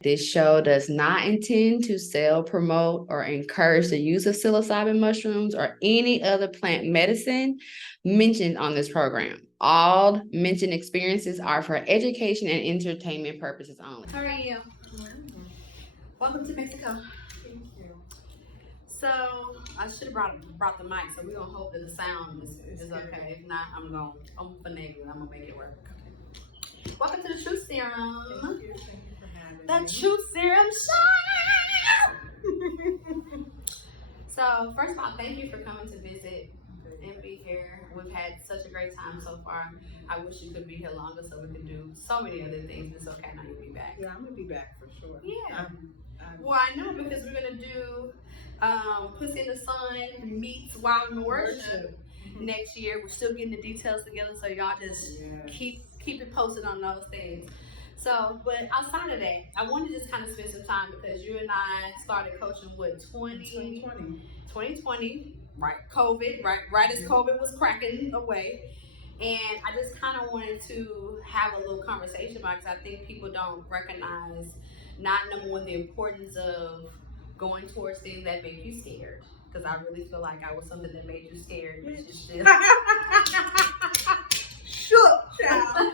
This show does not intend to sell, promote, or encourage the use of psilocybin mushrooms or any other plant medicine mentioned on this program. All mentioned experiences are for education and entertainment purposes only. How are you? Welcome to Mexico. Thank you. So I should have brought the mic, so we're gonna hope that the sound is okay. If not, I'm finagle it. I'm gonna make it work. Okay. Welcome to the Truth Serum. Thank you for having me. The Truth Serum Show. So first of all, thank you for coming to visit and be here. We've had such a great time so far. I wish you could be here longer so we could do so many other things. It's okay now, you'll be back. Yeah, I'm gonna be back for sure. Yeah. Well, I know because we're gonna do Pussy in the Sun meets Wild in Worship next year. We're still getting the details together, so y'all just keep it posted on those things. So, but outside of that, I want to just kind of spend some time because you and I started coaching 2020, right? COVID, right as COVID was cracking away. And I just kind of wanted to have a little conversation about it because I think people don't recognize, not number one, the importance of going towards things that make you scared. Because I really feel like I was something that made you scared. But you still... Shook, child.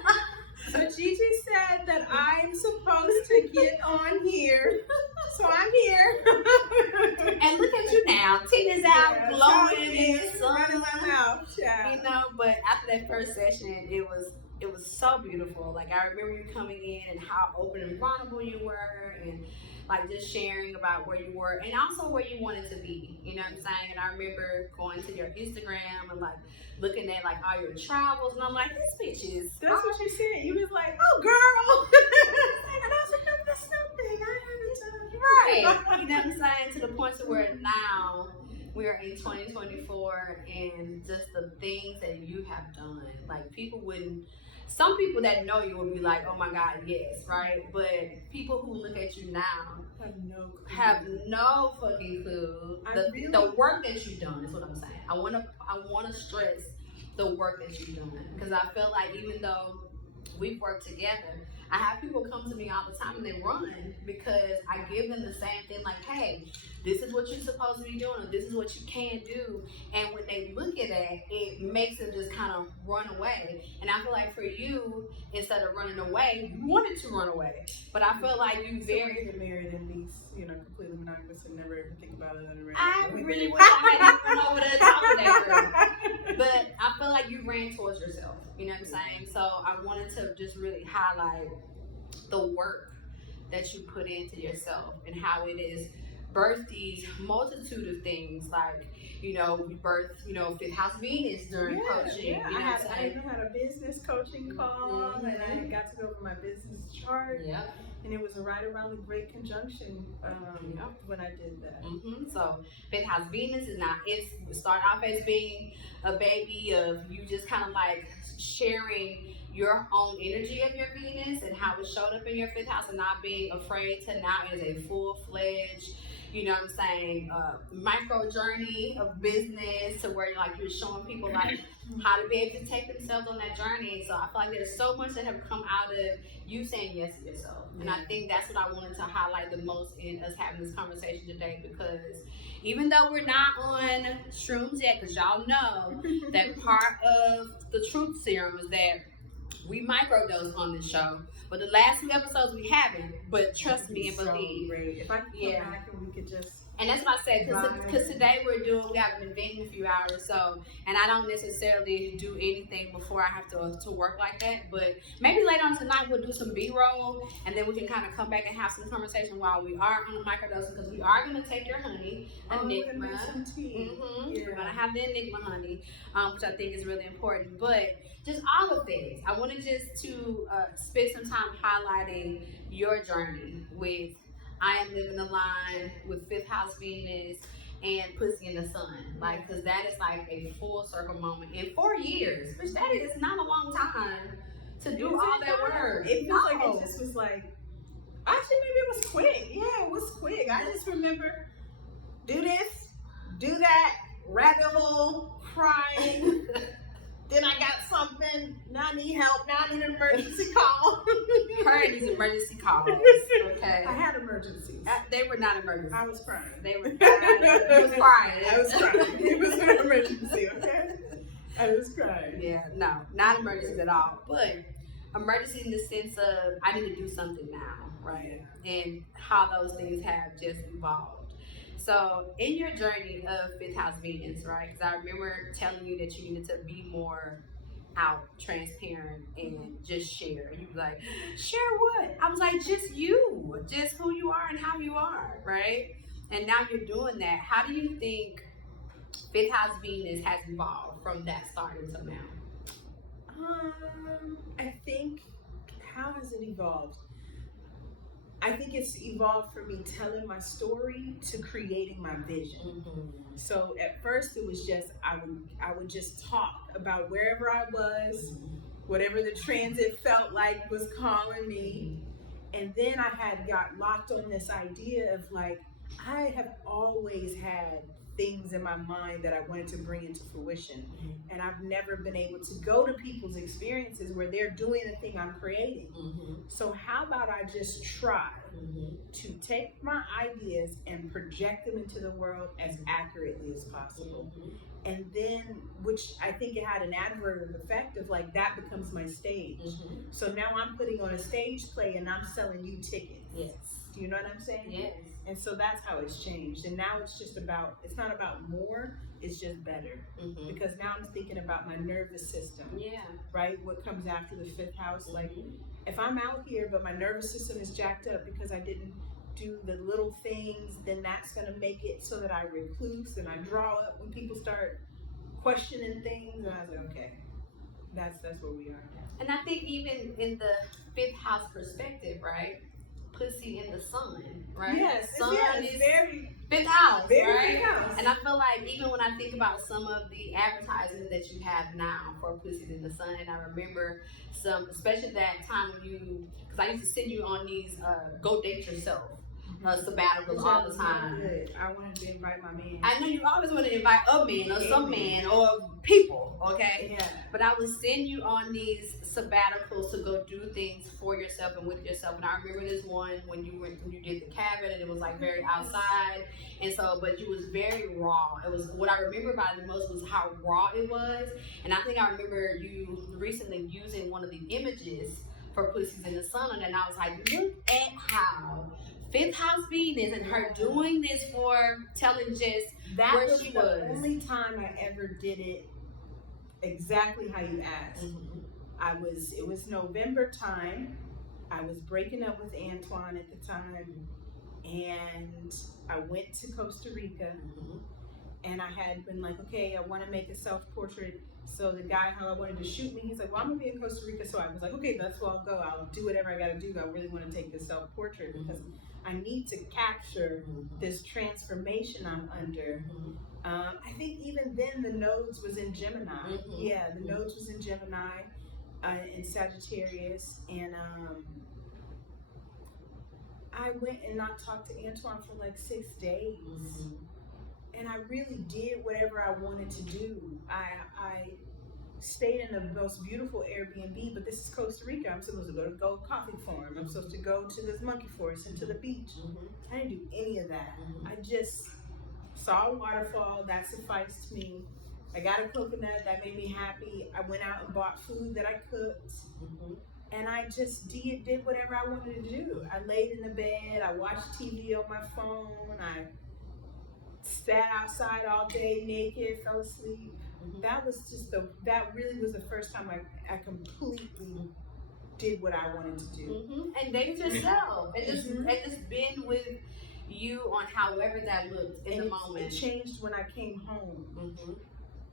So Gigi said that I'm supposed to get on here. So I'm here. And look at you now. Tina's out glowing in the sun. Running my mouth, child. You know, but after that first session, it was so beautiful. Like I remember you coming in and how open and vulnerable you were, and like just sharing about where you were and also where you wanted to be. You know what I'm saying? And I remember going to your Instagram and like looking at like all your travels, and I'm like, this bitch is. That's what you said. You was like, oh girl. And I was like, no, that's something I haven't done. Right. You know what I'm saying? To the point to where now we're in 2024 and just the things that you have done. Like some people that know you will be like, oh my God, yes, right? But people who look at you now have no fucking clue. The work that you've done is what I'm saying. I wanna stress the work that you've done. Because I feel like even though we've worked together, I have people come to me all the time and they run because I give them the same thing, like, hey, this is what you're supposed to be doing, or this is what you can do. And when they look at that, it makes them just kind of run away. And I feel like for you, instead of running away, you wanted to run away. But I feel like you get married and be, completely monogamous and never even think about it. I really wish I had run over to talk to that girl. But I feel like you ran towards yourself. You know what I'm saying? So I wanted to just really highlight the work that you put into yourself and how it is birthed these multitude of things. Like, we birthed, Fifth House Venus during coaching. Yeah, I even had a business coaching call, and I got to go over my business chart. Yep. And it was right around the Great Conjunction when I did that. So Fifth House Venus is now, it started off as being a baby of you just kind of like sharing your own energy of your Venus and how it showed up in your fifth house and not being afraid to now is a full-fledged, micro journey of business to where you're showing people like how to be able to take themselves on that journey. So I feel like there's so much that have come out of you saying yes to yourself. And I think that's what I wanted to highlight the most in us having this conversation today, because even though we're not on shrooms yet, because y'all know that part of the truth serum is that we microdose on this show. But the last few episodes we haven't, but trust me and believe. If I could come back and we could just... And that's what I said, because today we have an event in a few hours, and I don't necessarily do anything before I have to work like that, but maybe later on tonight we'll do some B-roll, and then we can kind of come back and have some conversation while we are on the microdosing, because we are going to take your honey, Enigma. We're going to make some tea. We're going to have the Enigma honey, which I think is really important, but just all of this. I wanted just to spend some time highlighting your journey with I Am Living the Line, with Fifth House Venus, and Pussy in the Sun. Because that is like a full circle moment in 4 years, which that is not a long time to do all that work. It feels like it just was like, actually maybe it was quick. Yeah, it was quick. I just remember do this, do that, rabbit hole, crying. Then I got something. Now I need help. Now I need an emergency call. Her and these emergency calls. Okay. I had emergencies. They were not emergencies. I was crying. They were. I was crying. I was crying. It was an emergency. Okay. I was crying. Yeah. No, not emergencies at all. But emergency in the sense of I need to do something now, right? And how those things have just evolved. So, in your journey of Fifth House Venus, right? Because I remember telling you that you needed to be more out, transparent, and just share. You were like, share what? I was like, just you, just who you are and how you are, right? And now you're doing that. How do you think Fifth House Venus has evolved from that start until now? I think, how has it evolved? I think it's evolved from me telling my story to creating my vision. So at first it was just, I would just talk about wherever I was, whatever the transit felt like was calling me. And then I had got locked on this idea of like, I have always had things in my mind that I wanted to bring into fruition. And I've never been able to go to people's experiences where they're doing the thing I'm creating. So how about I just try to take my ideas and project them into the world as accurately as possible. And then, which I think it had an adverse effect of like, that becomes my stage. So now I'm putting on a stage play and I'm selling you tickets. Yes. Do you know what I'm saying? Yes. And so that's how it's changed. And now it's just about, it's not about more, it's just better. Because now I'm thinking about my nervous system. Yeah. Right? What comes after the fifth house. Like, if I'm out here, but my nervous system is jacked up because I didn't do the little things, then that's going to make it so that I recluse and I draw up when people start questioning things. And I was like, okay, that's where we are. And I think even in the fifth house perspective, right? Pussy in the sun, right? Yes, sun is very fifth house, very right? fifth house. And I feel like even when I think about some of the advertisements that you have now for Pussies in the Sun, and I remember some, especially that time when you, because I used to send you on these go date yourself sabbaticals all the time. Good. I wanted to invite my man. I know you always want to invite a man or some man or people, okay? Yeah. But I would send you on these sabbaticals to go do things for yourself and with yourself. And I remember this one when you did the cabin and it was like very outside. And so, but you was very raw. It was, what I remember about it the most was how raw it was. And I think I remember you recently using one of the images for Pussies in the Sun. And I was like, look at how Fifth House Venus and her doing this for telling just that where was she the was. only time I ever did it exactly how you asked. It was November time. I was breaking up with Antoine at the time, and I went to Costa Rica, and I had been like, okay, I want to make a self-portrait. So the guy, how I wanted to shoot me, he's like, well, I'm gonna be in Costa Rica. So I was like, okay, that's where I'll go. I'll do whatever I gotta do. I really want to take this self-portrait because I need to capture this transformation I'm under. I think even then the nodes was in Gemini. Yeah, the nodes was in Gemini, in Sagittarius, and I went and not talked to Antoine for like 6 days. And I really did whatever I wanted to do. I stayed in the most beautiful Airbnb, but this is Costa Rica. I'm supposed to go to Gold Coffee Farm. I'm supposed to go to this monkey forest and to the beach. I didn't do any of that. I just saw a waterfall. That sufficed me. I got a coconut. That made me happy. I went out and bought food that I cooked. And I just did whatever I wanted to do. I laid in the bed. I watched TV on my phone. I sat outside all day naked, fell asleep. That was just that really was the first time I completely did what I wanted to do. And date yourself. And just been with you on however that looked in the moment. It changed when I came home.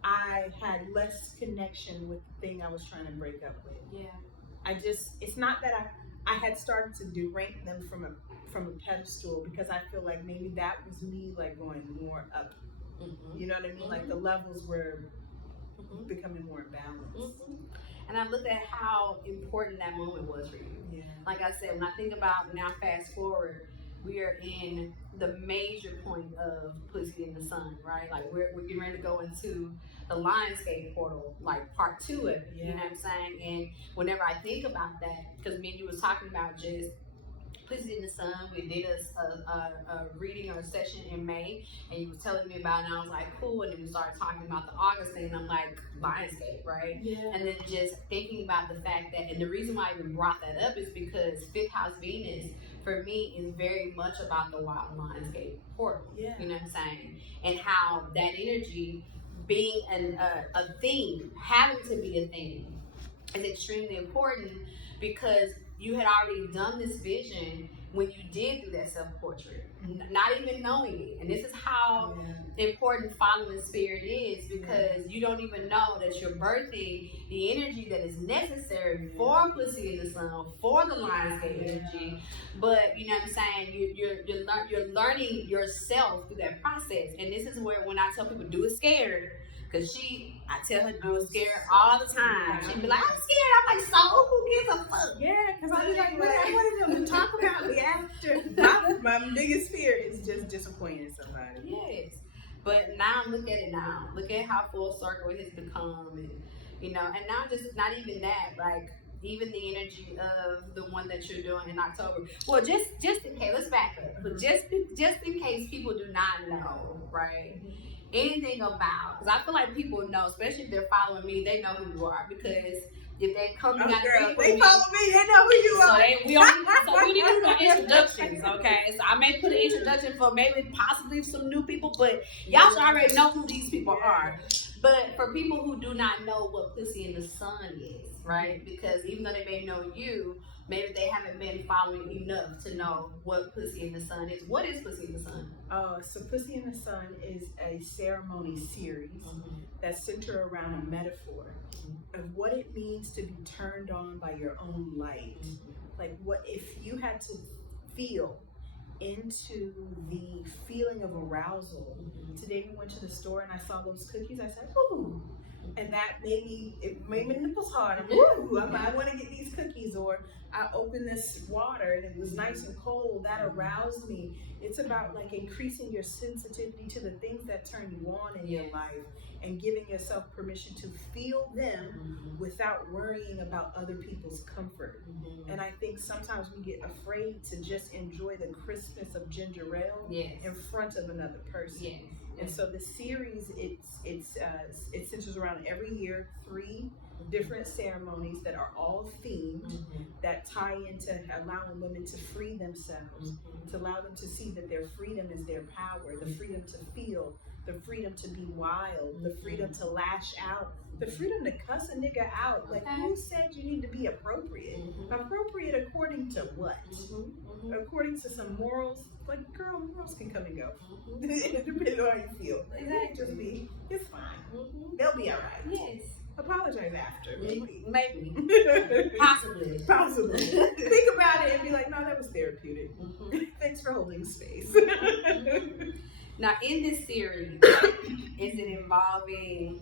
I had less connection with the thing I was trying to break up with. Yeah. It's not that I had started to derank them from a pedestal, because I feel like maybe that was me like going more up. You know what I mean? Like the levels were becoming more balanced. And I looked at how important that moment was for you. Yeah. Like I said, when I think about now, fast forward, we are in the major point of Pussy in the Sun, right? Like we're getting ready to go into the Lionsgate portal, like part 2 of it. You know what I'm saying? And whenever I think about that, because me and you was talking about just Pussy in the Sun, we did a reading or a session in May, and you was telling me about it, and I was like, cool. And then we started talking about the August thing, and I'm like, Lionsgate, right? Yeah. And then just thinking about the fact that, and the reason why I even brought that up is because Fifth House Venus, for me, is very much about the wild Lionsgate portal. Yeah. You know what I'm saying? And how that energy being a thing, having to be a thing, is extremely important because you had already done this vision when you did do that self-portrait, not even knowing it. And this is how important following spirit is, because you don't even know that you're birthing the energy that is necessary for Pussy in the Sun, for the Lionsgate energy. But you know what I'm saying, you're learning yourself through that process. And this is where, when I tell people do it scared, because I tell her to do it scared all the time. She'd be like, I'm scared. I'm like, so who gives a fuck? Yeah, because I be like, what I wanted them to talk about me after. My biggest fear is just disappointing somebody. Yes. But now look at it now. Look at how full circle it has become. And, you know, and now just not even that, like, even the energy of the one that you're doing in October. Well, just in case, let's back up. But just in case people do not know, right? Anything about, because I feel like people know, especially if they're following me, they know who you are. Because if they come to they follow me, they know who you are. So we need to do no introductions, okay? So I may put an introduction for maybe possibly some new people, but y'all should already know who these people are. But for people who do not know what Pussy in the Sun is, right? Because even though they may know you, maybe they haven't been following enough to know what Pussy in the Sun is. What is Pussy in the Sun? So Pussy in the Sun is a ceremony series that's centered around a metaphor of what it means to be turned on by your own light. Like, what if you had to feel into the feeling of arousal. Today we went to the store and I saw those cookies. I said, ooh. And that made my nipples hard. I'm like, ooh, I want to get these cookies. Or I opened this water and it was nice and cold. That aroused me. It's about like increasing your sensitivity to the things that turn you on in your life and giving yourself permission to feel them without worrying about other people's comfort. And I think sometimes we get afraid to just enjoy the crispness of ginger ale in front of another person. And so the series, it centers around every year 3 different ceremonies that are all themed that tie into allowing women to free themselves, to allow them to see that their freedom is their power, the freedom to feel, the freedom to be wild, the freedom to lash out, the freedom to cuss a nigga out. Like, who said you need to be appropriate? Appropriate according to what? According to some morals. Like, girl, morals can come and go. Depending on how you feel. Like, just be, it's fine. They'll be all right. Yes. Apologize after, maybe. Possibly. Think about it and be like, no, that was therapeutic. Thanks for holding space. Now, in this series, is it involving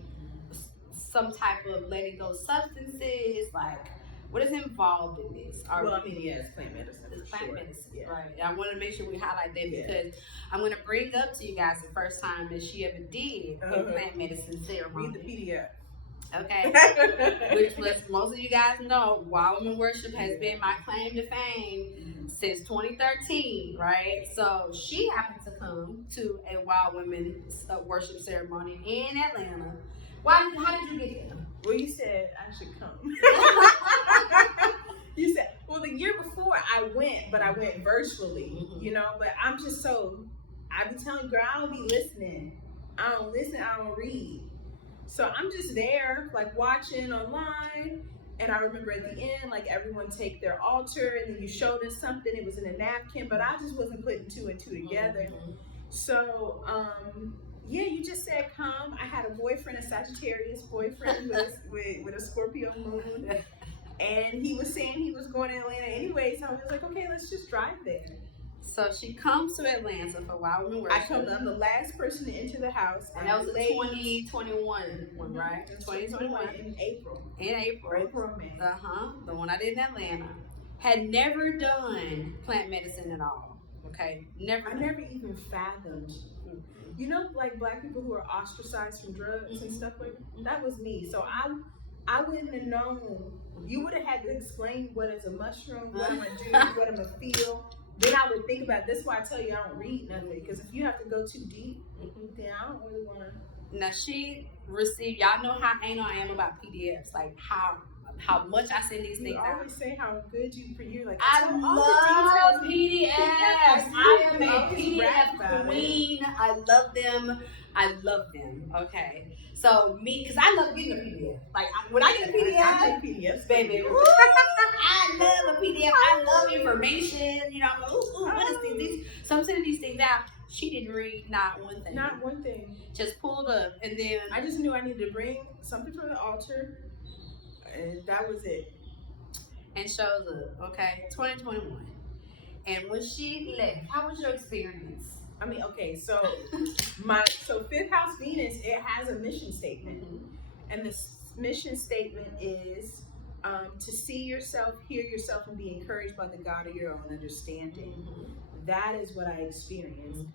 some type of letting go substances? Like, what is involved in this? Well, I mean, it's plant medicine. It's plant medicine, right? And I want to make sure we highlight that because I'm going to bring up to you guys the first time that she ever did a plant medicine ceremony. Read the PDF. Okay, which lets most of you guys know, Wild Women Worship has been my claim to fame since 2013, right? So she happened to come to a Wild Women Worship ceremony in Atlanta. How did you get there? Well, you said I should come. You said, well, the year before I went, but I went virtually, you know, but I'm just I be telling you, girl, I don't be listening. I don't listen, I don't read. So I'm just there, like watching online. And I remember at the end, like everyone take their altar and then you showed us something. It was in a napkin, but I just wasn't putting 2 and 2 together. So, yeah, you just said come. I had a boyfriend, a Sagittarius boyfriend with a Scorpio moon. And he was saying he was going to Atlanta anyway. So I was like, okay, let's just drive there. So she comes to Atlanta for Wild Women Worship. I'm the last person to enter the house. And that was the 2021 one, right? 2021. In April. April, May. The one I did in Atlanta. Had never done plant medicine at all, Okay, I never never even fathomed. You know, like black people who are ostracized from drugs and stuff like that was me. So I wouldn't have known. You would have had to explain what is a mushroom, what I'm gonna do, what I'm gonna feel. Then I would think about it. That's why I tell you I don't read nothing, because if you have to go too deep, then I don't really want to. Now she received. Y'all know how anal I am about PDFs. Like how much I send these things You out. always say how good you for you. Like I love PDFs. I am a PDF queen. I love them. I love them. Okay. So me, because I love getting a PDF. Like when I get a PDF, I take PDFs, baby. I love a PDF. I love information. You know, what is this? So I'm sending these things out. She didn't read not one thing. Not one thing. Just pulled up, and then I just knew I needed to bring something from the altar, and that was it. And shows up. Okay, 2021. And when she left, how was your experience? I mean, okay, so Fifth House Venus, it has a mission statement, and the mission statement is to see yourself, hear yourself, and be encouraged by the God of your own understanding. That is what I experienced.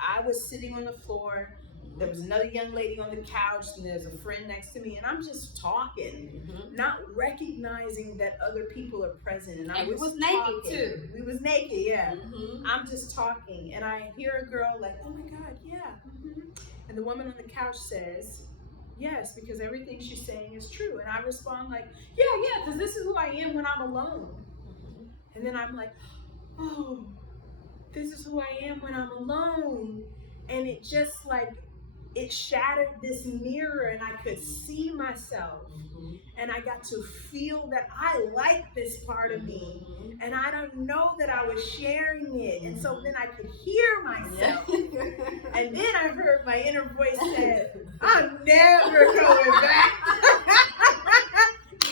I was sitting on the floor. There was another young lady on the couch, and there's a friend next to me, and I'm just talking, not recognizing that other people are present. And we was naked too. We was naked, yeah. I'm just talking, and I hear a girl like, "Oh my God, yeah." And the woman on the couch says, "Yes," because everything she's saying is true. And I respond like, "Yeah, because this is who I am when I'm alone." And then I'm like, "Oh, this is who I am when I'm alone." And it just like, it shattered this mirror, and I could see myself, and I got to feel that I like this part of me, and I don't know that I was sharing it, and so then I could hear myself, and then I heard my inner voice said, "I'm never going back."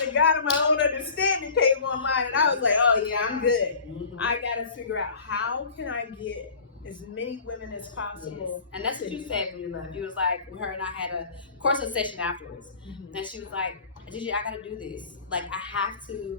The God of my own understanding came on mine, and I was like, "Oh yeah, I'm good. I gotta figure out how can I get as many women as possible." Yes. And that's what you said when you left. You was like, her and I had a course of session afterwards. And she was like, "Gigi, I gotta do this. Like, I have to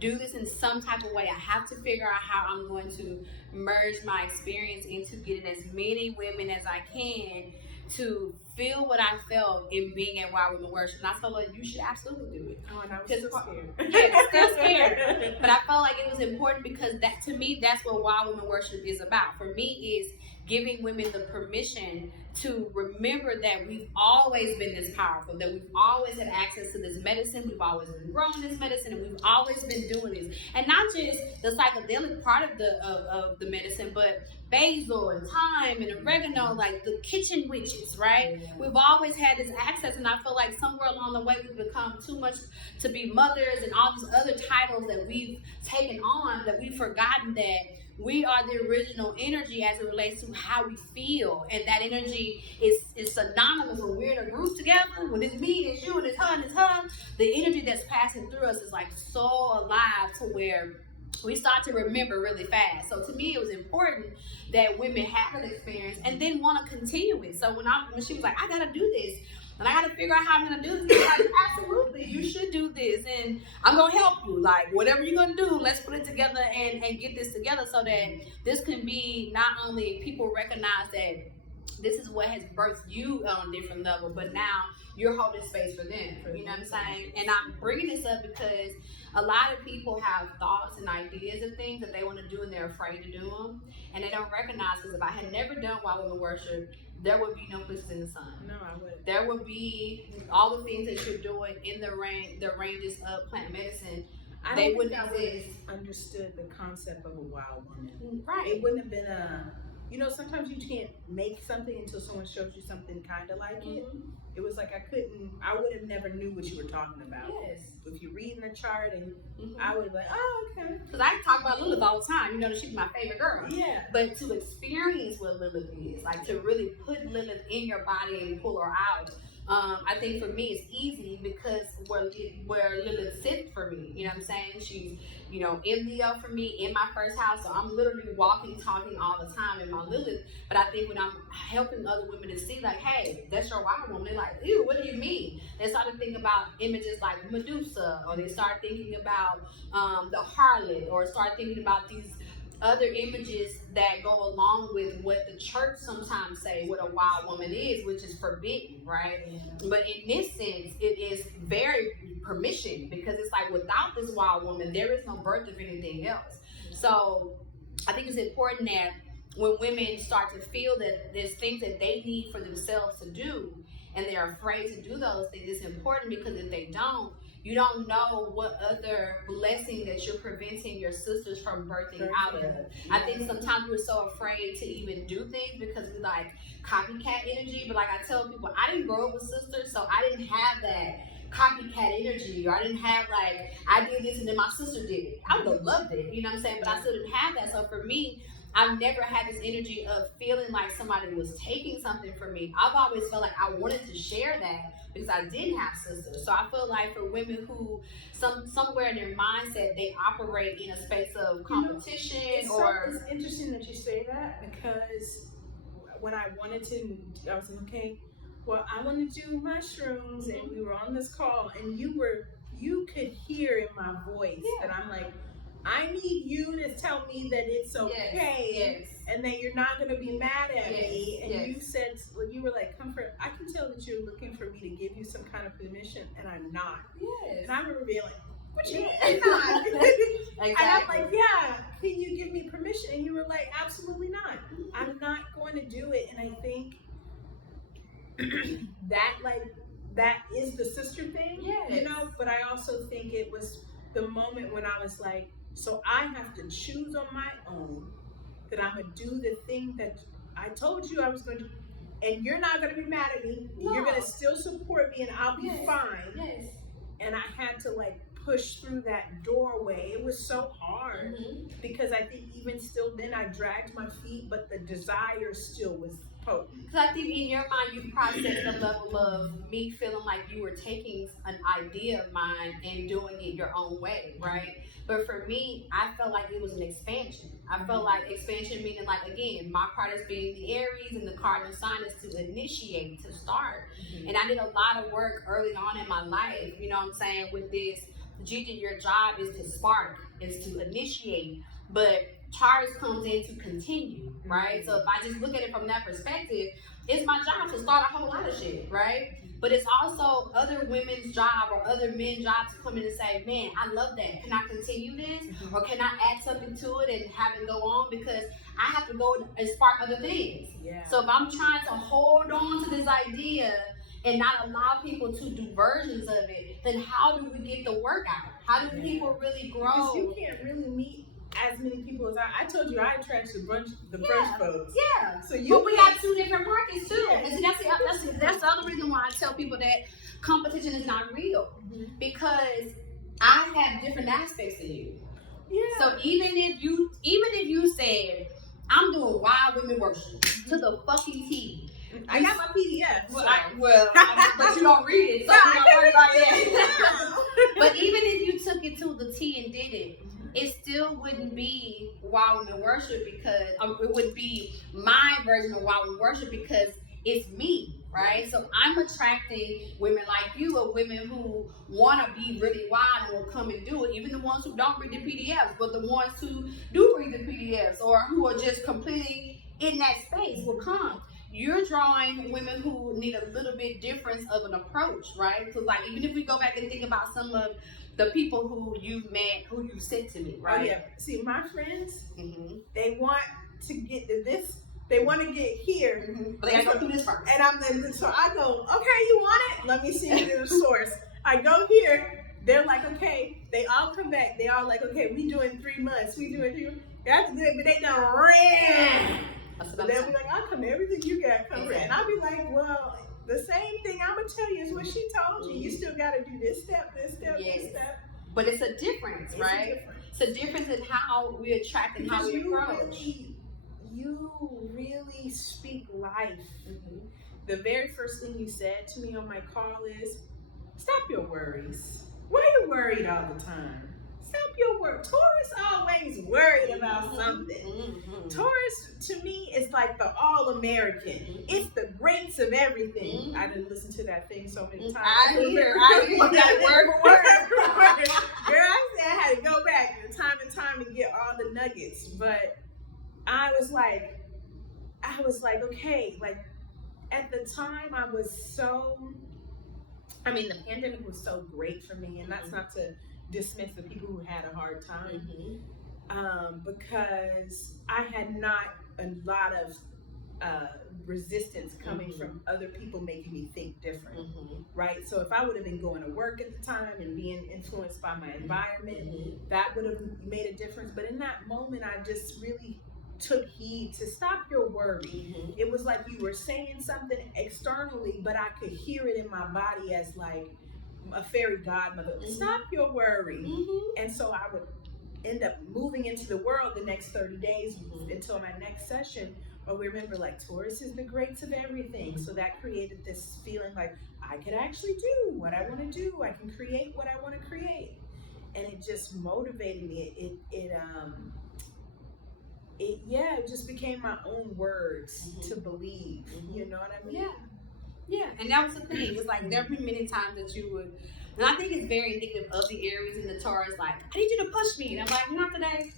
do this in some type of way. I have to figure out how I'm going to merge my experience into getting as many women as I can to feel what I felt in being at Wild Women Worship." And I told her, "You should absolutely do it." Oh, and I was still scared. Yeah, still scared. But I felt like it was important because that, to me, that's what Wild Women Worship is about. For me, is giving women the permission to remember that we've always been this powerful, that we've always had access to this medicine, we've always been growing this medicine, and we've always been doing this. And not just the psychedelic part of the medicine, but basil and thyme and oregano, like the kitchen witches, right? Yeah. We've always had this access, and I feel like somewhere along the way we've become too much to be mothers and all these other titles that we've taken on, that we've forgotten that we are the original energy as it relates to how we feel, and that energy is synonymous when we're in a group together. When it's me, it's you, and it's her, and it's her. The energy that's passing through us is like so alive to where we start to remember really fast. So to me, it was important that women have an experience and then want to continue it. So when she was like, "I gotta do this, and I gotta figure out how I'm gonna do this," I'm like, "Absolutely, you should do this, and I'm gonna help you. Like, whatever you're gonna do, let's put it together and get this together so that this can be not only people recognize that this is what has birthed you on a different level, but now you're holding space for them." You know what I'm saying? And I'm bringing this up because a lot of people have thoughts and ideas of things that they want to do, and they're afraid to do them, and they don't recognize, because if I had never done Wild Women Worship, there would be no Places in the Sun. No, I wouldn't. There would be all the things that you're doing in the ranges of plant medicine. They wouldn't have understood the concept of a wild woman. Right. It wouldn't have been sometimes you can't make something until someone shows you something kind of like it. It was like I would have never knew what you were talking about. Yes. If you're reading the chart, and I would have been like, "Oh, okay." Because I talk about Lilith all the time. You know that she's my favorite girl. Yeah. But to experience what Lilith is, like to really put Lilith in your body and pull her out, I think for me it's easy because where Lilith sits for me, you know what I'm saying? She's, in Leo for me, in my first house, so I'm literally walking, talking all the time in my Lilith. But I think when I'm helping other women to see, like, "Hey, that's your wild woman," they're like, "Ew, what do you mean?" They start to think about images like Medusa, or they start thinking about the harlot, or start thinking about these other images that go along with what the church sometimes say what a wild woman is, which is forbidden, right? Yeah. But in this sense, it is very permission, because it's like without this wild woman, there is no birth of anything else. So I think it's important that when women start to feel that there's things that they need for themselves to do, and they're afraid to do those things, it's important, because if they don't, you don't know what other blessing that you're preventing your sisters from birthing out of. Yeah. I think sometimes we're so afraid to even do things because we like copycat energy. But like I tell people, I didn't grow up with sisters, so I didn't have that copycat energy, or I didn't have like, I did this and then my sister did it. I would have loved it, you know what I'm saying? But I still didn't have that. So for me, I've never had this energy of feeling like somebody was taking something from me. I've always felt like I wanted to share that because I didn't have sisters. So I feel like for women who somewhere in their mindset, they operate in a space of competition, it's interesting that you say that, because when I wanted to, I was like, okay, well, I want to do mushrooms, and we were on this call, and you could hear in my voice that I'm like, I need you to tell me that it's okay, and that you're not going to be mad at me. And you said, well, you were like, comfort, I can tell that you're looking for me to give you some kind of permission, and I'm not. And I remember being like, what you mean not? And I'm like, yeah, can you give me permission? And you were like, absolutely not. I'm not going to do it. And I think that is the sister thing, you know, but I also think it was the moment when I was like, so I have to choose on my own that I'm going to do the thing that I told you I was going to, and you're not going to be mad at me. No. You're going to still support me, and I'll be fine. And I had to like push through that doorway. It was so hard because I think even still then I dragged my feet, but the desire still was potent. Because I think in your mind you processed the level of me feeling like you were taking an idea of mine and doing it your own way, right? But for me, I felt like it was an expansion. I felt like expansion meaning, like, again, my card is being the Aries and the cardinal sign is to initiate, to start. And I did a lot of work early on in my life, you know what I'm saying, with this. Gigi, your job is to spark, is to initiate, but Taurus comes in to continue, right? So if I just look at it from that perspective, it's my job to start a whole lot of shit, right? But it's also other women's job or other men's job to come in and say, man, I love that. Can I continue this? Or can I add something to it and have it go on? Because I have to go and spark other things. So if I'm trying to hold on to this idea and not allow people to do versions of it, then how do we get the work out? How do people really grow? Because you can't really meet as many people as I told you. I attract the brunch folks. So but we got two different markets too. And see, that's the other reason why I tell people that competition is not real. Because I have different aspects of you. So even if you said, I'm doing wild women worship to the fucking T. I got my PDF. But you don't read it, so you don't worry about that. But even if you took it to the T and did it, it still wouldn't be wild women worship, because it would be my version of wild women worship because it's me, right? So I'm attracting women like you, or women who want to be really wild and will come and do it. Even the ones who don't read the PDFs, but the ones who do read the PDFs or who are just completely in that space will come. You're drawing women who need a little bit difference of an approach, right? So like, even if we go back and think about some of the people who you've met, who you've sent to me, right? See, my friends, they want to get to this. They want to get here, but they gotta go through this first. And so I go, okay, you want it? Let me send you to the source. I go here. They're like, okay. They all come back. They all like, okay, we doing 3 months. We doing 3 months. That's good, but they done ran. So they'll be like, I'll come everything you got covered. And I'll be like, well, the same thing I'm going to tell you is what she told you. You still got to do this step, this step, this step. But it's a difference, right? It's a difference in how we attract and how we approach. You really speak life. The very first thing you said to me on my call is, stop your worries. Why are you worried all the time? Stop your work. Taurus always worried about something. Taurus to me is like like the all-American. It's the greats of everything. I didn't listen to that thing so many times. I hear that word for word. Girl, I said I had to go back time and time and get all the nuggets. But I was like, okay, like at the time I was so, I mean, the pandemic was so great for me, and that's not to dismiss the people who had a hard time, because I had not a lot of resistance coming from other people making me think different, right? So if I would have been going to work at the time and being influenced by my environment, that would have made a difference. But in that moment, I just really took heed to stop your worry. It was like you were saying something externally, but I could hear it in my body as like a fairy godmother. Stop your worry. And so I would end up moving into the world the next 30 days until my next session. But remember, like, Taurus is the greats of everything. So that created this feeling like I could actually do what I want to do. I can create what I want to create. And it just motivated me. It just became my own words to believe. You know what I mean? Yeah. And that was the thing. It's like there have been many times that you would, and I think it's very indicative of the Aries and the Taurus, like, I need you to push me. And I'm like, not today.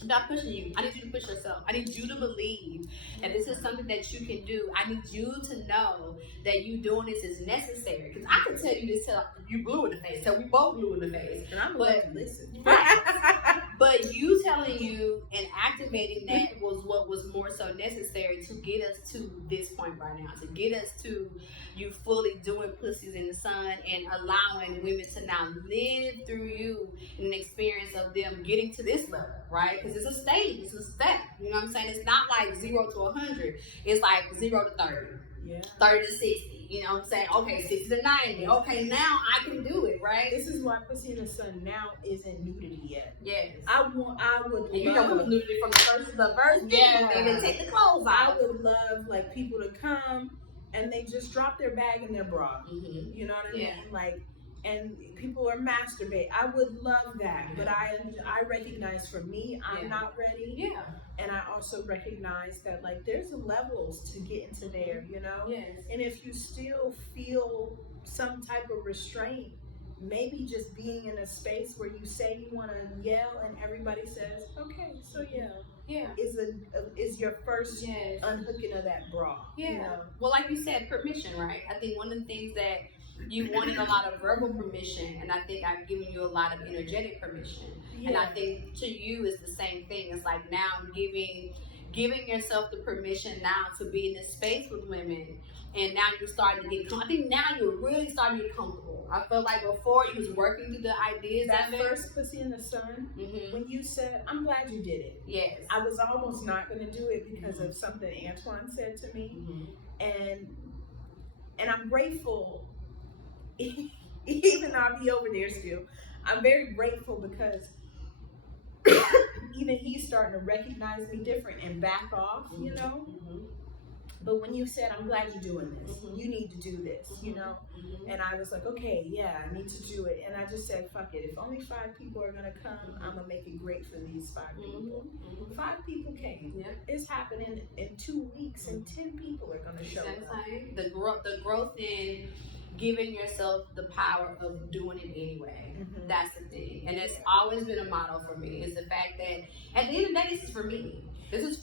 I'm not pushing you. I need you to push yourself. I need you to believe that this is something that you can do. I need you to know that you doing this is necessary. Because I can tell you this till you blue in the face. So we both blue in the face. And I'm going to listen. Right. But you telling you and activating that was what was more so necessary to get us to this point right now. To get us to you fully doing Pussies in the Sun and allowing women to now live through you in an experience of them getting to this level, right? Because it's a stage, it's a step. You know what I'm saying? It's not like 0 to 100. It's like 0 to 30. 30 to 60. You know what I'm saying? Okay, 60 to 90. Okay, now I can do it, right? This is why Pussy in the Sun now isn't nudity yet. Yes. I would. And you know, it was nudity from the first day. They didn't take the clothes off. I would love like people to come and they just drop their bag in their bra. You know what I mean? Like, and people are masturbate. I would love that, but I recognize for me, I'm not ready. And I also recognize that like there's levels to get into there, you know? And if you still feel some type of restraint, maybe just being in a space where you say you want to yell and everybody says, okay, so is your first unhooking of that bra. You know? Well, like you said, permission, right? I think one of the things that you wanted a lot of verbal permission, and I think I've given you a lot of energetic permission. And I think to you is the same thing. It's like now giving yourself the permission now to be in this space with women, and now you're starting to get. I think now you're really starting to get comfortable. I feel like before you was working through the ideas. That first Pussy in the Sun, when you said, "I'm glad you did it." Yes, I was almost not going to do it because of something Antoine said to me, and I'm grateful. Even though I'll be over there still, I'm very grateful because even he's starting to recognize me different and back off, you know. But when you said, I'm glad you're doing this, you need to do this, you know. And I was like, okay, yeah, I need to do it. And I just said, fuck it. If only 5 people are going to come, I'm going to make it great for these 5 people. 5 people came. It's happening in 2 weeks, and 10 people are going to show up. The growth in giving yourself the power of doing it anyway. That's the thing. And it's always been a motto for me. It's the fact that at the end of the day, this is for me. This is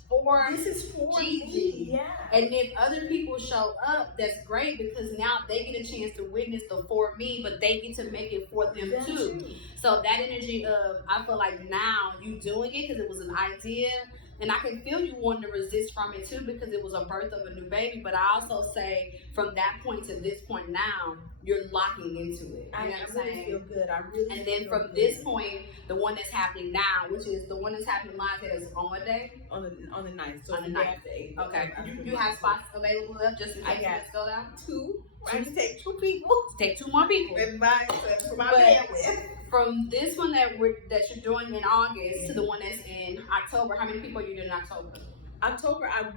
for Gigi. Me. And if other people show up, that's great because now they get a chance to witness the for me, but they get to make it for them too. So that energy of, I feel like now you doing it because it was an idea. And I can feel you wanting to resist from it too because it was a birth of a new baby. But I also say from that point to this point now, you're locking into it. You know what I'm saying? Feel good. And then from this point, the one that's happening now, which is the one that's happening live, is on what day? On the 9th. So on the 9th. Okay. You have spots available left just in case you go down? 2. I just take 2 people. Take 2 more people. For my bandwidth. From this one that you're doing in August to the one that's in October, how many people are you doing in October? October, I'm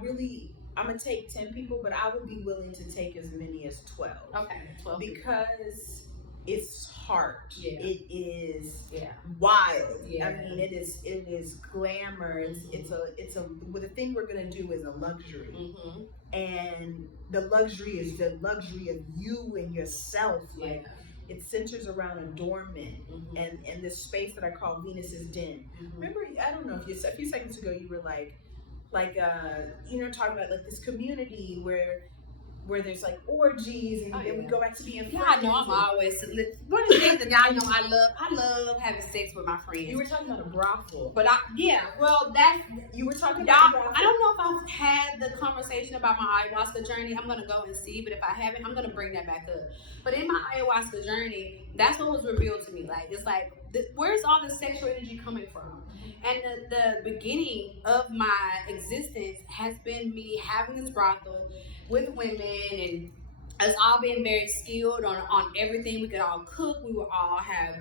gonna take 10 people, but I would be willing to take as many as 12. Okay, 12. Because it's heart. Yeah. It is Yeah. wild. Yeah. I mean, it is glamour. It's well, the thing we're gonna do is a luxury, and the luxury is the luxury of you and yourself. Like, it centers around adornment and this space that I call Venus's Den. Remember, I don't know if a few seconds ago you were like talking about like this community where there's like orgies and we go back to being friends. Yeah, I know. I'm always one of the things that y'all know I love having sex with my friends. You were talking about a brothel, but you were talking about a brothel. I don't know if I've had the conversation about my ayahuasca journey. I'm gonna go and see, but if I haven't, I'm gonna bring that back up. But in my ayahuasca journey, that's what was revealed to me. Like, it's like, where's all the sexual energy coming from? And the beginning of my existence has been me having this brothel with women, and us all being very skilled on everything. We could all cook. We would all have,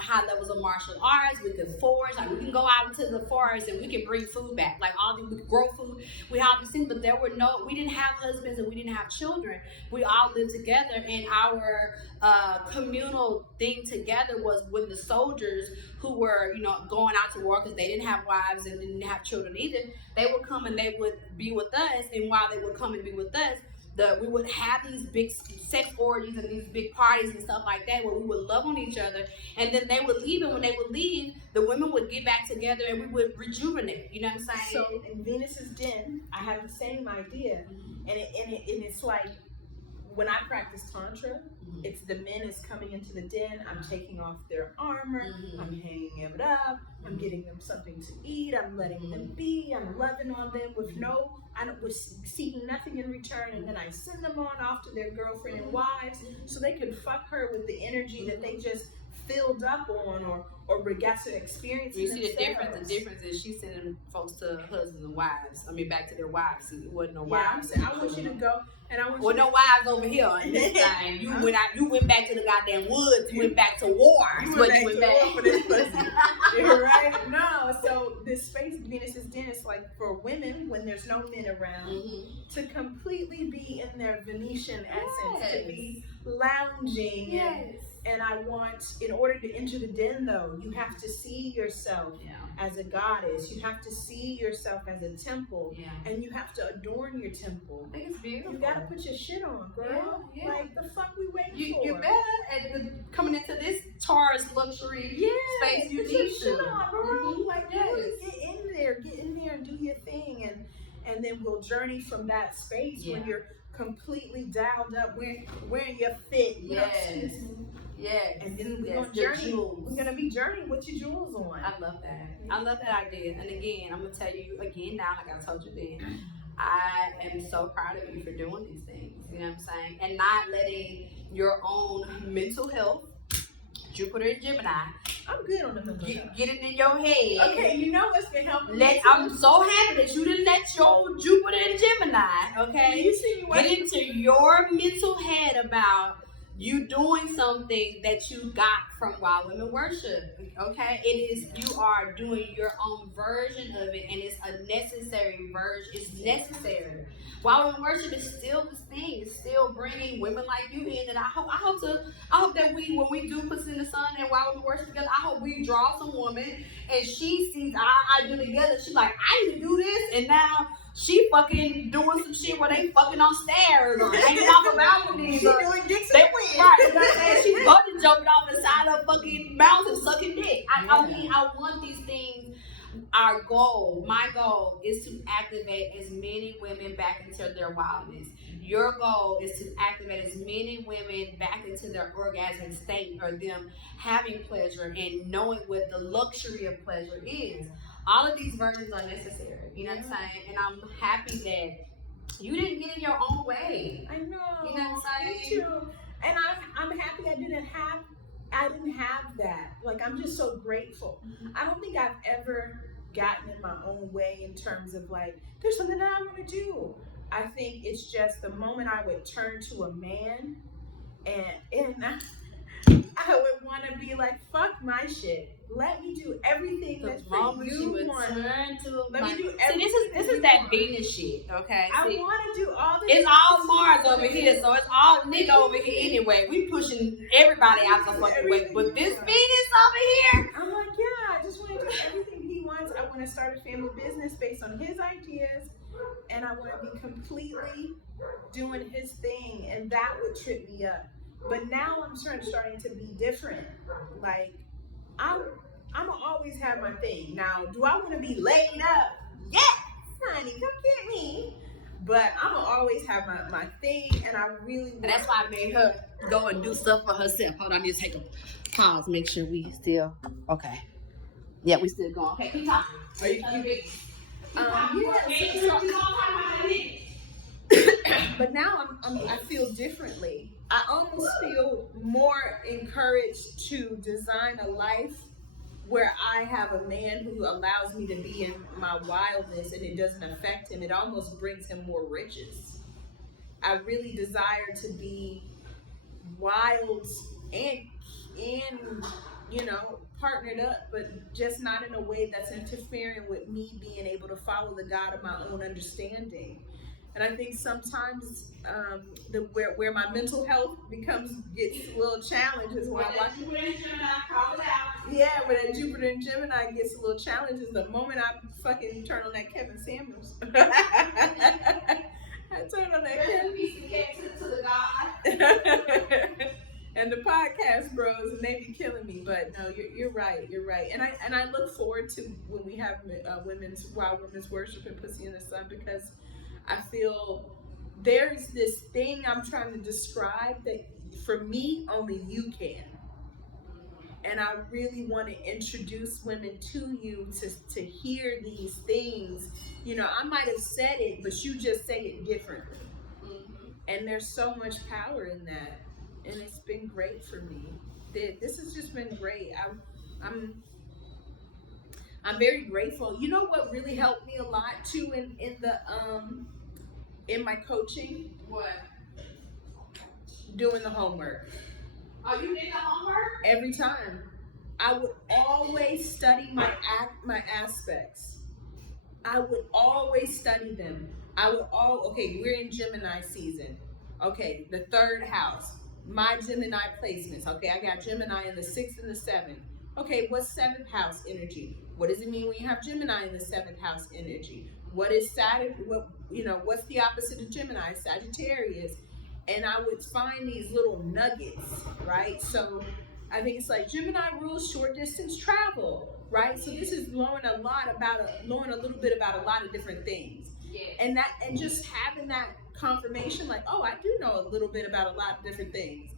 high levels of martial arts. We could forage. Like, we can go out into the forest and we can bring food back. Like, we could grow food. We have these things, but we didn't have husbands and we didn't have children. We all lived together, and our communal thing together was when the soldiers who were, going out to war because they didn't have wives and didn't have children either, they would come and they would be with us. And while they would come and be with us, we would have these big sex orgies and these big parties and stuff like that where we would love on each other, and then they would leave, and when they would leave, the women would get back together and we would rejuvenate. You know what I'm saying? So in Venus's Den, I have the same idea, and it's like when I practice Tantra, it's the men is coming into the den, I'm taking off their armor, I'm hanging it up, I'm getting them something to eat, I'm letting them be, I'm loving on them with seeking nothing in return, and then I send them off to their girlfriend and wives so they can fuck her with the energy that they just filled up on or got to experience. You see the difference? The difference is she's sending folks to husbands and wives. I mean, back to their wives. It wasn't no wives. Yeah, I want you to go, and I want you no wives over here in this thing. You went back to the goddamn woods. You went back to war. You went back for this pussy. You're right. No, so this space, Venus's Den, is like for women when there's no men around to completely be in their Venetian essence, to be lounging. Yes. And I want, in order to enter the den, though, you have to see yourself as a goddess. You have to see yourself as a temple, and you have to adorn your temple. I think it's beautiful. You gotta put your shit on, girl. Yeah. Like, the fuck we waiting for? You better, coming into this Taurus luxury space, you put need your shit on, girl. Like, really get in there and do your thing, and then we'll journey from that space when you're completely dialed up, wearing your fit. Yes. And then we're gonna journey. We're gonna be journeying with your jewels on. I love that. I love that idea. And again, I'm gonna tell you again now, like I told you then, I am so proud of you for doing these things. You know what I'm saying? And not letting your own mental health, Jupiter and Gemini, I'm good on the mental health. Get it in your head. Okay, you know what's been helping me? I'm so happy that you didn't let your Jupiter and Gemini, okay, you see get into your mental head about you doing something that you got from Wild Women Worship, okay? You are doing your own version of it, and it's a necessary version. It's necessary. Wild Women Worship is still this thing. It's still bringing women like you in, and I hope that when we do Pussy in the Sun and Wild Women Worship together, I hope we draw some woman, and she sees our idea together. She's like, I need to do this, and now she fucking doing some shit where they fucking on stairs or hanging off of balconies. She doing dicks and queens. Right, you know what I'm saying? She's fucking jumping off the side of fucking mountains sucking dick. I mean, I want these things. My goal is to activate as many women back into their wildness. Your goal is to activate as many women back into their orgasmic state, or them having pleasure and knowing what the luxury of pleasure is. All of these versions are necessary. You know what I'm saying? And I'm happy that you didn't get in your own way. I know. You know what I'm saying? Me too. And I'm happy I didn't have that. Like, I'm just so grateful. I don't think I've ever gotten in my own way in terms of like, there's something that I want to do. I think it's just the moment I would turn to a man and I would want to be like, fuck my shit. Let me do everything that you want. Let me do everything. See, this is that Venus shit, okay? I want to do all this. It's all Mars over here, so it's all nigga over here anyway. We pushing everybody out the fucking way. But this Venus over here, I'm like, yeah, I just want to do everything he wants. I want to start a family business based on his ideas, and I want to be completely doing his thing, and that would trip me up. But now I'm starting to be different. Like, I'm gonna always have my thing. Now, do I want to be laid up? Yes, honey, come get me. But I'm gonna always have my thing, and I really. And that's why I made her go and do stuff for herself. Hold on, just take a pause. Make sure we still okay. Yeah, we still going. Okay, keep talking. Are you? But now I feel differently. I almost feel more encouraged to design a life where I have a man who allows me to be in my wildness and it doesn't affect him. It almost brings him more riches. I really desire to be wild and partnered up, but just not in a way that's interfering with me being able to follow the God of my own understanding. And I think sometimes where my mental health gets a little challenged is when I watch Jupiter and Gemini call it out. Yeah, when that Jupiter and Gemini gets a little challenged is the moment I fucking turn on that Kevin Samuels. I turn on that Kevin. To the God. And the podcast bros, and they be killing me. But no, you're right. You're right. And I look forward to when we have women's worship and Pussy in the Sun, because I feel there's this thing I'm trying to describe that for me, only you can. And I really want to introduce women to you to hear these things. I might have said it, but you just say it differently. Mm-hmm. And there's so much power in that. And it's been great for me. This has just been great. I'm very grateful. You know what really helped me a lot too in my coaching? What? Doing the homework. Oh, you did the homework? Every time. I would always study my aspects. I would always study them. Okay, we're in Gemini season. Okay, the third house. My Gemini placements. Okay, I got Gemini in the 6th and the 7th. Okay, what's 7th house energy? What does it mean when you have Gemini in the 7th house energy? What is Saturn? What's the opposite of Gemini? Sagittarius. And I would find these little nuggets, right? So I think it's like Gemini rules short distance travel, right? So this is learning a little bit about a lot of different things. Yeah. And just having that confirmation, like, oh, I do know a little bit about a lot of different things,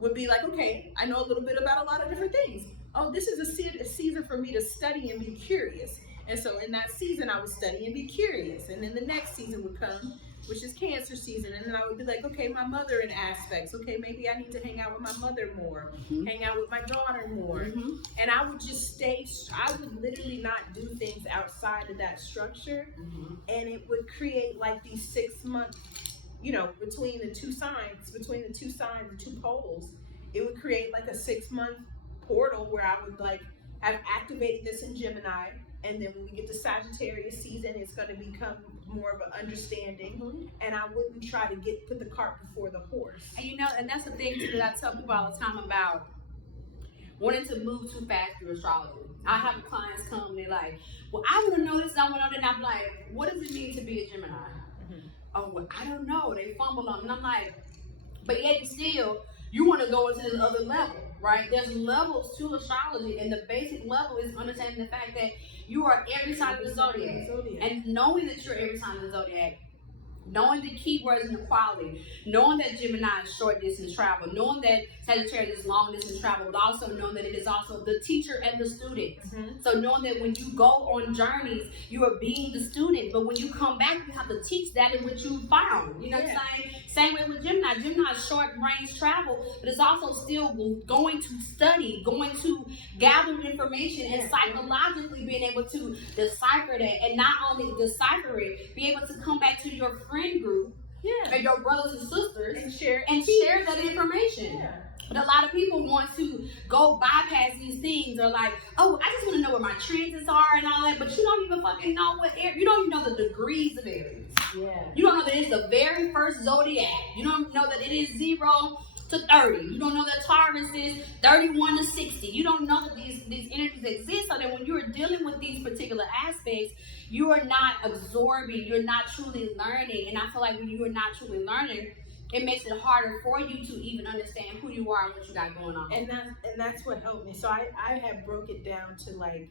would be like, okay, I know a little bit about a lot of different things. Oh, this is a season for me to study and be curious. And so in that season, I would study and be curious. And then the next season would come, which is Cancer season. And then I would be like, okay, my mother in aspects. Okay, maybe I need to hang out with my mother more, hang out with my daughter more. Mm-hmm. And I would just I would literally not do things outside of that structure. Mm-hmm. And it would create like these 6 months, between the two signs, the two poles, it would create like a 6-month portal where I would like have activated this in Gemini. And then when we get to Sagittarius season, it's going to become more of an understanding. Mm-hmm. And I wouldn't try to put the cart before the horse. And that's the thing too that I tell people all the time about wanting to move too fast through astrology. I have clients come, they're like, well, I want to know this, I want to know that. And I'm like, what does it mean to be a Gemini? Mm-hmm. Oh, well, I don't know. They fumble on. And I'm like, but yet still, you want to go into this other level, right? There's levels to astrology, and the basic level is understanding the fact that you are every sign of the zodiac. And knowing that you're every sign of the zodiac, knowing the keywords and the quality, knowing that Gemini is short distance travel, knowing that Sagittarius is long distance travel, but also knowing that it is also the teacher and the student. Mm-hmm. So knowing that when you go on journeys, you are being the student, but when you come back, you have to teach that in what you found. You know what I'm saying? Same way with Gemini. Gemini is short range travel, but it's also still going to study, going to gather information, and psychologically being able to decipher that, and not only decipher it, be able to come back to your friend group and your brothers and sisters and share that information. Yeah. But a lot of people want to go bypass these things, or like, oh, I just want to know where my transits are and all that, but you don't even fucking know you don't even know the degrees of Aries. Yeah. You don't know that it's the very first zodiac. You don't know that it is 0 to 30. You don't know that Taurus is 31 to 60. You don't know that these energies exist, so that when you're dealing with these particular aspects, you are not absorbing, you're not truly learning. And I feel like when you are not truly learning, it makes it harder for you to even understand who you are and what you got going on. And that's what helped me. So I have broke it down to like,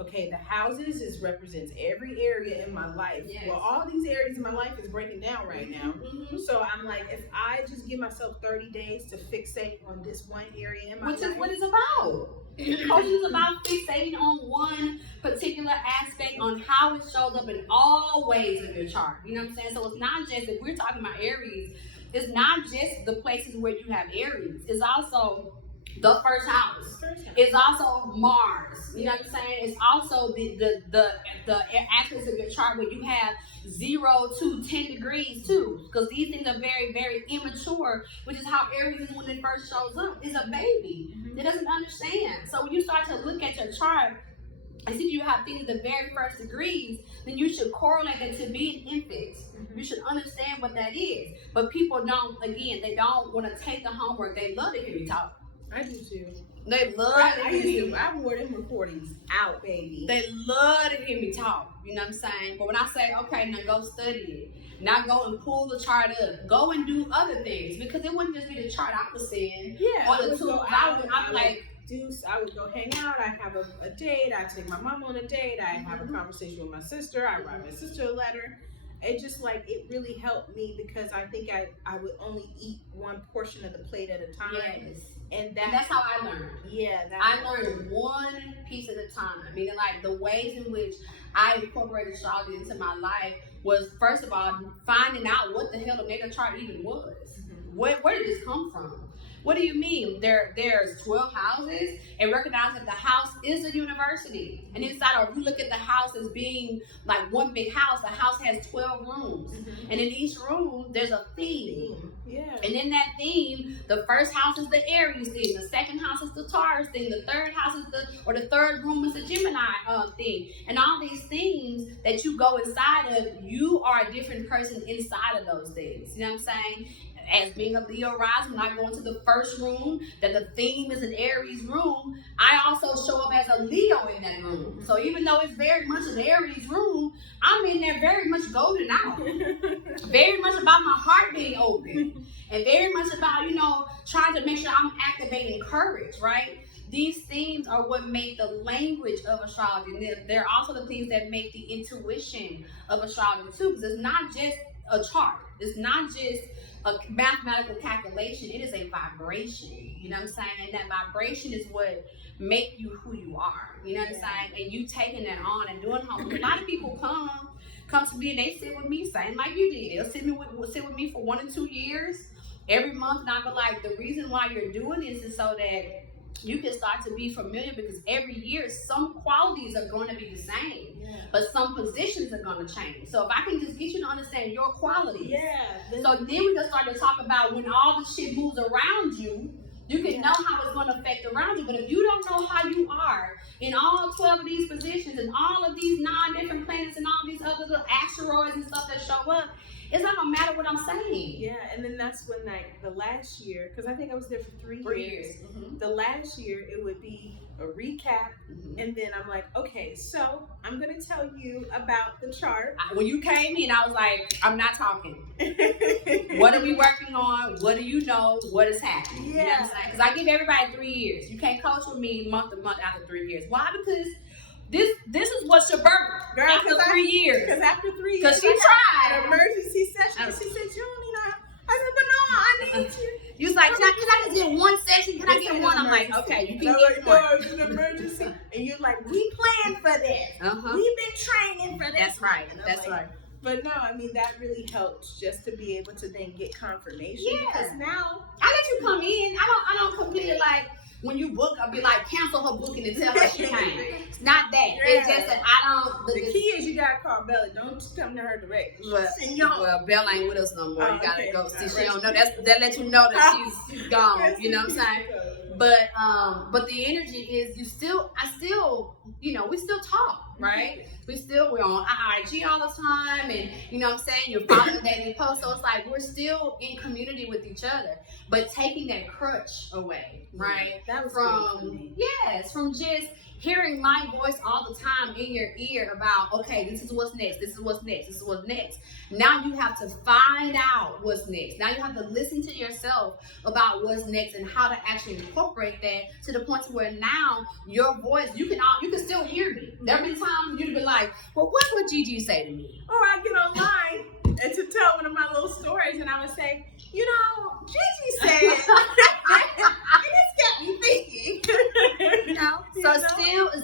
okay, the houses represents every area in my life. Yes. Well, all these areas in my life is breaking down right now. Mm-hmm. So I'm like, if I just give myself 30 days to fixate on this one area in my life. Which is what it's about. Coaching is about fixating on one particular aspect, on how it shows up in all ways of your chart. You know what I'm saying? So it's not just, if we're talking about Aries, it's not just the places where you have Aries. It's also the first house. It's also Mars. You know what I'm saying? It's also the aspects of your chart where you have 0 to 10 degrees too. Because these things are very, very immature, which is how Aries is when it first shows up. It's a baby. It doesn't understand. So when you start to look at your chart, and see you have things at the very first degrees, then you should correlate that to being infants. You should understand what that is. But people don't, again, they don't want to take the homework. They love to hear me talk. I do too. They love to hear me. I wore them recordings out, baby. They love to hear me talk. You know what I'm saying? But when I say, okay, now go study it. Now go and pull the chart up. Go and do other things. Because it wouldn't just be the chart I was seeing. Yeah. Or the tools I would go hang out. I have a date. I take my mom on a date. I have a conversation with my sister. I write my sister a letter. It just like, it really helped me because I think I would only eat one portion of the plate at a time. Yes. And that's how I learned. Yeah. I learned one piece at a time. Meaning like the ways in which I incorporated astrology into my life was, first of all, finding out what the hell the natal chart even was. Where did this come from? What do you mean? There's 12 houses, and recognize that the house is a university. And inside, or if you look at the house as being like one big house, the house has 12 rooms. And in each room, there's a theme. Yeah. And in that theme, the first house is the Aries theme, the second house is the Taurus theme, the third house is the third room is the Gemini theme. And all these themes that you go inside of, you are a different person inside of those things. You know what I'm saying? As being a Leo rising, when I go into the first room, that the theme is an Aries room, I also show up as a Leo in that room. So even though it's very much an Aries room, I'm in there very much golden out. Very much about my heart being open. And very much about, trying to make sure I'm activating courage, right? These themes are what make the language of astrology. And they're also the things that make the intuition of astrology too. Because it's not just a chart. It's not just a mathematical calculation. It is a vibration. You know what I'm saying? And that vibration is what make you who you are. You know what I'm saying? And you taking that on and doing homework. A lot of people come to me and they sit with me, same like you did. They'll sit with me for 1 or 2 years, every month. And I'll be like, the reason why you're doing this is so that you can start to be familiar, because every year some qualities are going to be the same, but some positions are going to change. So if I can just get you to understand your qualities, so then we can start to talk about when all the shit moves around you, you can know how it's going to affect around you. But if you don't know how you are in all 12 of these positions and all of these 9 different planets and all these other little asteroids and stuff that show up, it's not gonna matter what I'm saying. Yeah, and then that's when, like, the last year, because I think I was there for 3 years. The last year, it would be a recap, and then I'm like, okay, so I'm gonna tell you about the chart. When you came in, I was like, I'm not talking. What are we working on? What do you know? What is happening? You know what I'm saying? Because I give everybody 3 years. You can't coach with me month to month after 3 years. Why? Because this is what's your birth. Girl, after 3 years. Because after 3 years, because she tried an emergency session. She said, you don't need I said, but no, I need you. You was like, can I just get one session? Can I get one? I'm like, okay, you can get one. No, it's an emergency. And you're like, we planned for this. We've been training for this. That's right. That's right. But no, I mean, that really helps just to be able to then get confirmation. Yeah. Because now I let you come in. I don't complete it like, when you book, I'll be like, cancel her booking and tell her she can't. It's not that. Yeah. It's just that I don't. The key is you gotta call Bella. Don't come to her directly. Well, Bella ain't with us no more. Oh, You gotta okay. go see. She don't know. That lets you know that she's gone. You know what I'm saying? But the energy is we still talk, right? We're on IG all the time, and you know what I'm saying, you're following the daily post, so it's like we're still in community with each other, but taking that crutch away, right? That was from just hearing my voice all the time in your ear about, okay, this is what's next, this is what's next, this is what's next. Now you have to find out what's next. Now you have to listen to yourself about what's next and how to actually incorporate that to the point where now your voice, you can still hear me. There'll be times you'd be like, well, what would Gigi say to me? Or I get online and to tell one of my little stories, and I would say, you know, Gigi said, and it's got me thinking. You know? So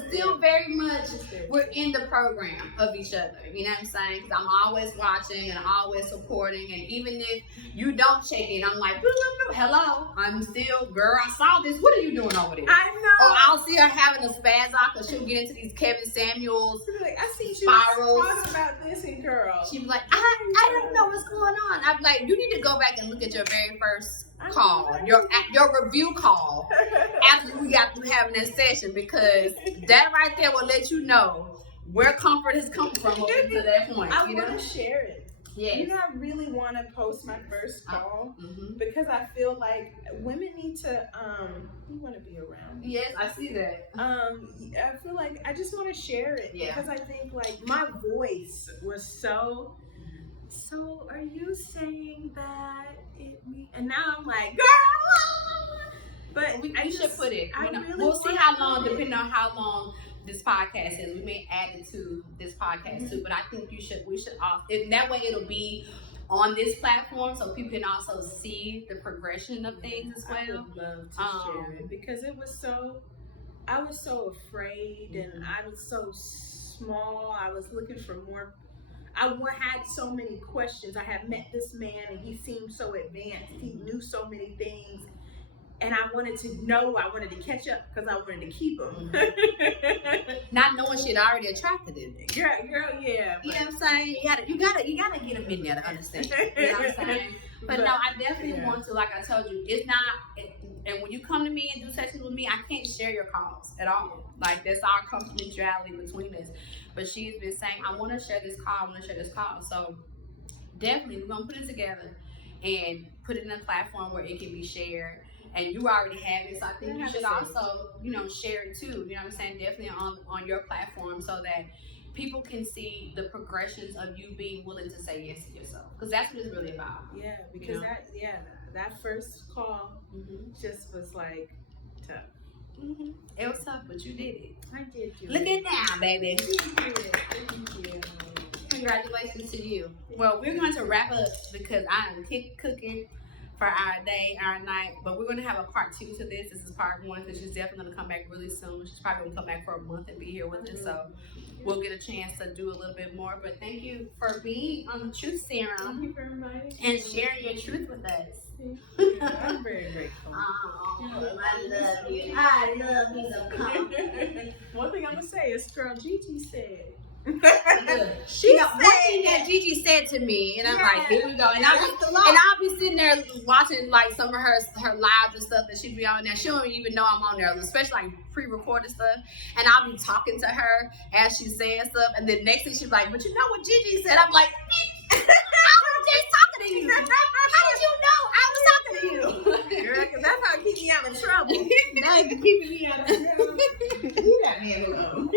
still very much we're in the program of each other. You know what I'm saying? Because I'm always watching and always supporting, and even if you don't check in, I'm like, hello, I'm still, girl, I saw this. What are you doing over there? I know. Or I'll see her having a spaz out because she'll get into these Kevin Samuels Like, I see you spirals. talking about this, and girl, She'd be like, I don't know what's going on. I'm like, you need to go back and look at your very first call, your review call after we got through having that session, because that right there will let you know where comfort has come from up to that point. I want to share it. Yes. You know, I really want to post my first call because I feel like women need to, you want to be around. Yes, I see that. I feel like I just want to share it because I think like my voice was so are you saying that and now I'm like, girl, but we should put it. Really we'll see how long, depending on how long this podcast is. We may add it to this podcast too, but I think we should also, if that way it'll be on this platform so people can also see the progression of things as well. I would love to share it because I was so afraid and I was so small. I was looking for more. I had so many questions. I had met this man and he seemed so advanced. He knew so many things. And I wanted to know, I wanted to catch up because I wanted to keep him. Not knowing she'd already attracted him. Girl, yeah. You know what I'm saying? You gotta get him in there to understand. You know what I'm saying? But no, I definitely want to, like I told you, it's not, and when you come to me and do sessions with me, I can't share your calls at all. Like, that's our confidentiality between us. But she's been saying, I want to share this call. So definitely, we're going to put it together and put it in a platform where it can be shared. And you already have it, so I think you should also, share it too. You know what I'm saying? Definitely on your platform so that people can see the progressions of you being willing to say yes to yourself. Because that's what it's really about. Yeah, because that first call just was like tough. It was tough, but you did it. I did. Look at now, baby. Thank you. Congratulations to you. Well, we're going to wrap up because I am cooking for our day, our night, but we're going to have a part 2 to this. This is part 1 because she's definitely going to come back really soon. She's probably going to come back for a month and be here with us, so we'll get a chance to do a little bit more. But thank you for being on the Truth Serum. Thank you very much. And sharing your truth with us. I'm very grateful. I love you some. One thing I'm going to say is, girl, Gigi said. One thing that Gigi said to me, and I'm like, here we go. And I'll be sitting there watching like some of her lives and stuff that she be on there. She don't even know I'm on there, especially like pre-recorded stuff. And I'll be talking to her as she's saying stuff. And then next thing she's like, but you know what Gigi said? I'm like, I was just talking to you. How did you know I was talking to you? Girl, because that's how it keeps me out of trouble. Now you're keeping me out of trouble. You got me alone.